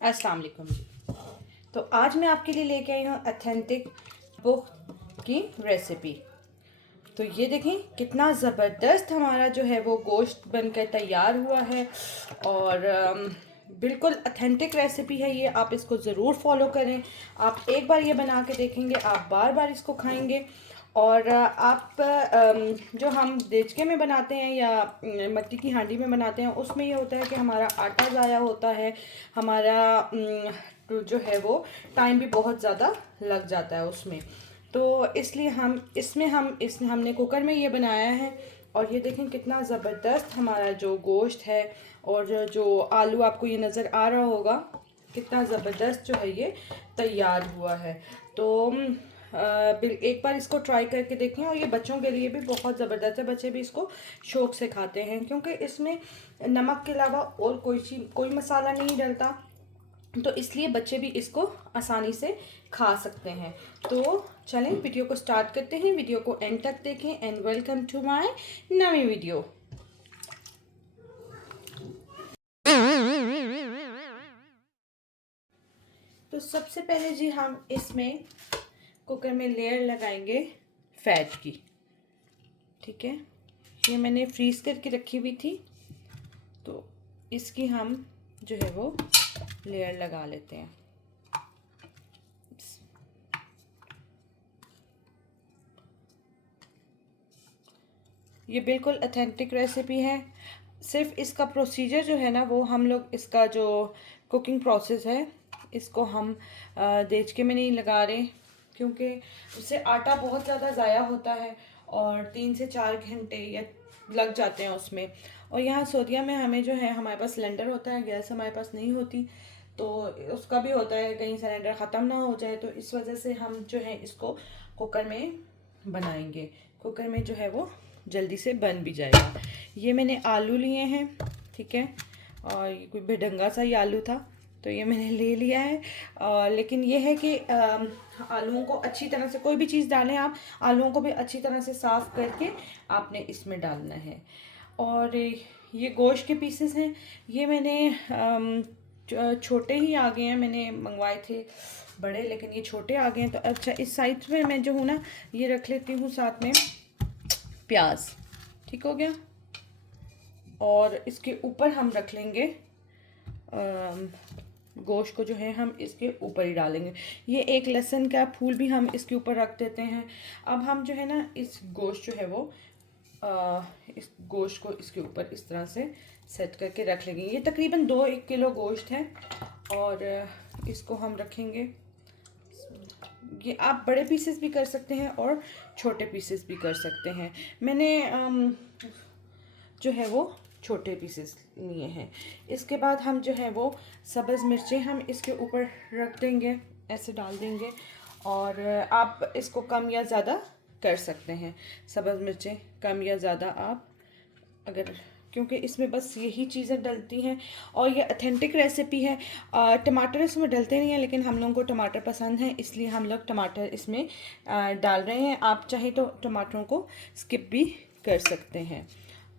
अस्सलाम वालेकुम जी। तो आज मैं आपके लिए लेके आई हूँ ऑथेंटिक बुक की रेसिपी। तो ये देखें कितना ज़बरदस्त हमारा जो है वो गोश्त बनकर तैयार हुआ है और बिल्कुल ऑथेंटिक रेसिपी है ये। आप इसको ज़रूर फॉलो करें। आप एक बार ये बना के देखेंगे, आप बार बार इसको खाएंगे। और आप जो हम देचके में बनाते हैं या मिट्टी की हांडी में बनाते हैं, उसमें ये होता है कि हमारा आटा ज़ाया होता है, हमारा जो है वो टाइम भी बहुत ज़्यादा लग जाता है उसमें। तो इसलिए हमने कुकर में ये बनाया है। और ये देखें कितना ज़बरदस्त हमारा जो गोश्त है और जो आलू आपको ये नज़र आ रहा होगा, कितना ज़बरदस्त जो है ये तैयार हुआ है। तो एक बार इसको ट्राई करके देखें। और ये बच्चों के लिए भी बहुत ज़बरदस्त है, बच्चे भी इसको शौक़ से खाते हैं क्योंकि इसमें नमक के अलावा और कोई मसाला नहीं डलता, तो इसलिए बच्चे भी इसको आसानी से खा सकते हैं। तो चलें वीडियो को स्टार्ट करते हैं। वीडियो को एंड तक देखें एंड वेलकम टू माय नई वीडियो। तो सबसे पहले जी हम इसमें कुकर में लेयर लगाएंगे फैट की। ठीक है, ये मैंने फ्रीज़ करके रखी हुई थी, तो इसकी हम जो है वो लेयर लगा लेते हैं। ये बिल्कुल ऑथेंटिक रेसिपी है। सिर्फ इसका प्रोसीजर जो है ना, वो हम लोग इसका जो कुकिंग प्रोसेस है इसको हम देचके में नहीं लगा रहे क्योंकि उससे आटा बहुत ज़्यादा ज़ाया होता है और 3 से 4 घंटे या लग जाते हैं उसमें। और यहाँ सऊदीया में हमें जो है, हमारे पास सिलेंडर होता है, गैस हमारे पास नहीं होती, तो उसका भी होता है कहीं सिलेंडर ख़त्म ना हो जाए, तो इस वजह से हम जो है इसको कुकर में बनाएंगे। कुकर में जो है वो जल्दी से बन भी जाएगा। ये मैंने आलू लिए हैं, ठीक है, और ये कोई बेढंगा सा ही आलू था तो ये मैंने ले लिया है। लेकिन ये है कि आलूओं को अच्छी तरह से, कोई भी चीज़ डालें आप, आलूओं को भी अच्छी तरह से साफ़ करके आपने इसमें डालना है। और ये गोश्त के पीसेस हैं, ये मैंने छोटे ही आ गए हैं, मैंने मंगवाए थे बड़े लेकिन ये छोटे आ गए हैं। तो अच्छा, इस साइड पे मैं जो हूँ ना, ये रख लेती हूँ साथ में प्याज। ठीक हो गया। और इसके ऊपर हम रख लेंगे गोश्त को, जो है हम इसके ऊपर ही डालेंगे। ये एक लहसुन का फूल भी हम इसके ऊपर रख देते हैं। अब हम जो है ना, इस गोश्त जो है वो इस गोश्त को इसके ऊपर इस तरह से सेट करके रख लेंगे। ये तकरीबन 2-1 किलो गोश्त है और इसको हम रखेंगे। ये आप बड़े पीसेस भी कर सकते हैं और छोटे पीसेस भी कर सकते हैं। मैंने जो है वो छोटे पीसेस लिए हैं। इसके बाद हम जो है वो सब्ज़ मिर्चें हम इसके ऊपर रख देंगे, ऐसे डाल देंगे। और आप इसको कम या ज़्यादा कर सकते हैं, सब्ज़ मिर्चें कम या ज़्यादा आप अगर, क्योंकि इसमें बस यही चीज़ें डलती हैं और ये ऑथेंटिक रेसिपी है। टमाटर इसमें डलते नहीं हैं, लेकिन हम लोगों को टमाटर पसंद है, इसलिए हम लोग टमाटर इसमें डाल रहे हैं। आप चाहे तो टमाटरों को स्किप भी कर सकते हैं।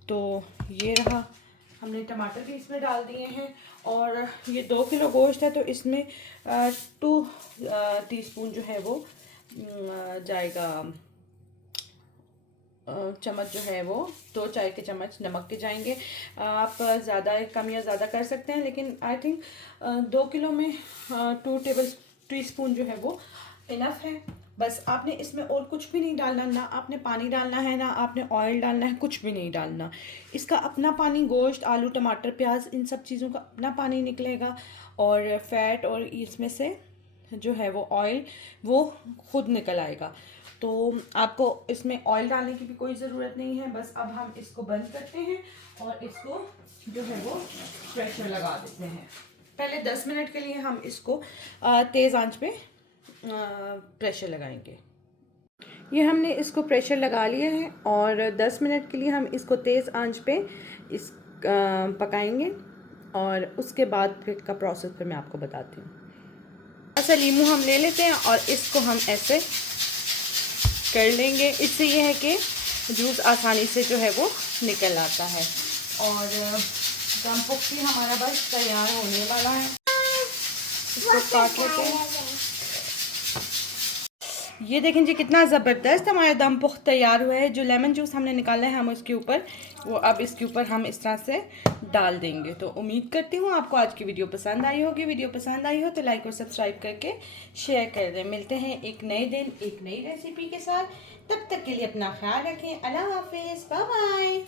तो ये रहा, हमने टमाटर भी इसमें डाल दिए हैं। और ये 2 किलो गोश्त है, तो इसमें 2 टीस्पून जो है वो जाएगा, चम्मच जो है वो 2 चाय के चम्मच नमक के जाएंगे। आप ज़्यादा कम या ज़्यादा कर सकते हैं, लेकिन आई थिंक 2 किलो में 2 टेबल टीस्पून जो है वो इनफ है। बस आपने इसमें और कुछ भी नहीं डालना, ना आपने पानी डालना है, ना आपने ऑयल डालना है, कुछ भी नहीं डालना। इसका अपना पानी, गोश्त, आलू, टमाटर, प्याज, इन सब चीज़ों का अपना पानी निकलेगा और फैट और इसमें से जो है वो ऑयल वो खुद निकल आएगा। तो आपको इसमें ऑयल डालने की भी कोई ज़रूरत नहीं है। बस अब हम इसको बंद करते हैं और इसको जो है वो प्रेशर लगा देते हैं। पहले 10 मिनट के लिए हम इसको तेज़ आंच पे प्रेशर लगाएंगे। ये हमने इसको प्रेशर लगा लिया है और 10 मिनट के लिए हम इसको तेज़ आंच पे इस पकाएंगे और उसके बाद फिर का प्रोसेस फिर मैं आपको बताती हूँ। ऐसा लीमू हम ले लेते हैं और इसको हम ऐसे कर लेंगे। इससे ये है कि जूस आसानी से जो है वो निकल आता है। और दम पुख्ती हमारा बस तैयार होने वाला है। इसको काट लेते हैं। ये देखें जी कितना ज़बरदस्त हमारा दम पुख्त तैयार हुआ है। जो लेमन जूस हमने निकाला है हम उसके ऊपर वो अब इसके ऊपर हम इस तरह से डाल देंगे। तो उम्मीद करती हूँ आपको आज की वीडियो पसंद आई होगी। वीडियो पसंद आई हो तो लाइक और सब्सक्राइब करके शेयर कर दें। मिलते हैं एक नए दिन एक नई रेसिपी के साथ। तब तक के लिए अपना ख्याल रखें। अल्लाह हाफिज़, बाय बाय।